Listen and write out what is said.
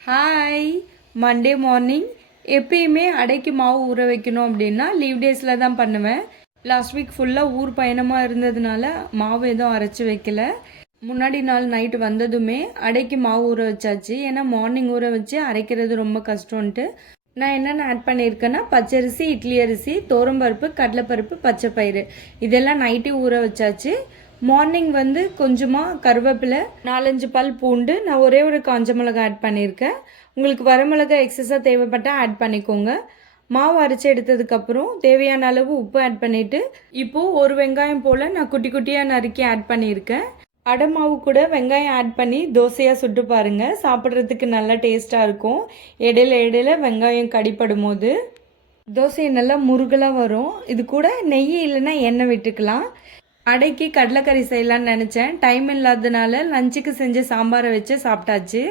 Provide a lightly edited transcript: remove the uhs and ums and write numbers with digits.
Hi. Monday morning எப்பயுமே அடைக்கு மாவு ஊற வைக்கணும் அப்படின்னா லீவ் டேஸில் தான் பண்ணுவேன். லாஸ்ட் வீக் ஃபுல்லாக ஊர் பயணமாக இருந்ததுனால மாவு எதுவும் அரைச்சி வைக்கல. முன்னாடி நாள் நைட்டு வந்ததுமே அடைக்கு மாவு ஊற வச்சாச்சு. ஏன்னா மார்னிங் ஊற வச்சு அரைக்கிறது ரொம்ப கஷ்டம்ன்ட்டு நான் என்னென்ன ஆட் பண்ணியிருக்கேன்னா பச்சரிசி, இட்லி அரிசி, தோரம்பருப்பு, கடலைப்பருப்பு, பச்சை பயிறு இதெல்லாம் நைட்டே ஊற வச்சாச்சு. மார்னிங் வந்து கொஞ்சமாக கருவேப்பிலை, 4-5 பல் பூண்டு, நான் ஒரே ஒரு காஞ்ச மிளகா ஆட் பண்ணியிருக்கேன். உங்களுக்கு வரமிளகா எக்ஸஸாக தேவைப்பட்டால் ஆட் பண்ணிக்கோங்க. மாவு அரைச்சி எடுத்ததுக்கப்புறம் தேவையான அளவு உப்பு ஆட் பண்ணிவிட்டு இப்போது ஒரு வெங்காயம் போல் நான் குட்டி குட்டியாக நறுக்கி ஆட் பண்ணியிருக்கேன். அடை மாவு கூட வெங்காயம் ஆட் பண்ணி தோசையாக சுட்டு பாருங்கள், சாப்பிட்றதுக்கு நல்லா டேஸ்ட்டாக இருக்கும். இடையில இடையில வெங்காயம் கடிப்படும் போது தோசை நல்லா முருகலாக வரும். இது கூட நெய் இல்லைன்னா எண்ணெய் விட்டுக்கலாம். அடைக்கு கடலைக்கறி செய்யலான்னு நினச்சேன். டைம் இல்லாததுனால லஞ்சுக்கு செஞ்ச சாம்பாரை வச்சு சாப்பிட்டாச்சு.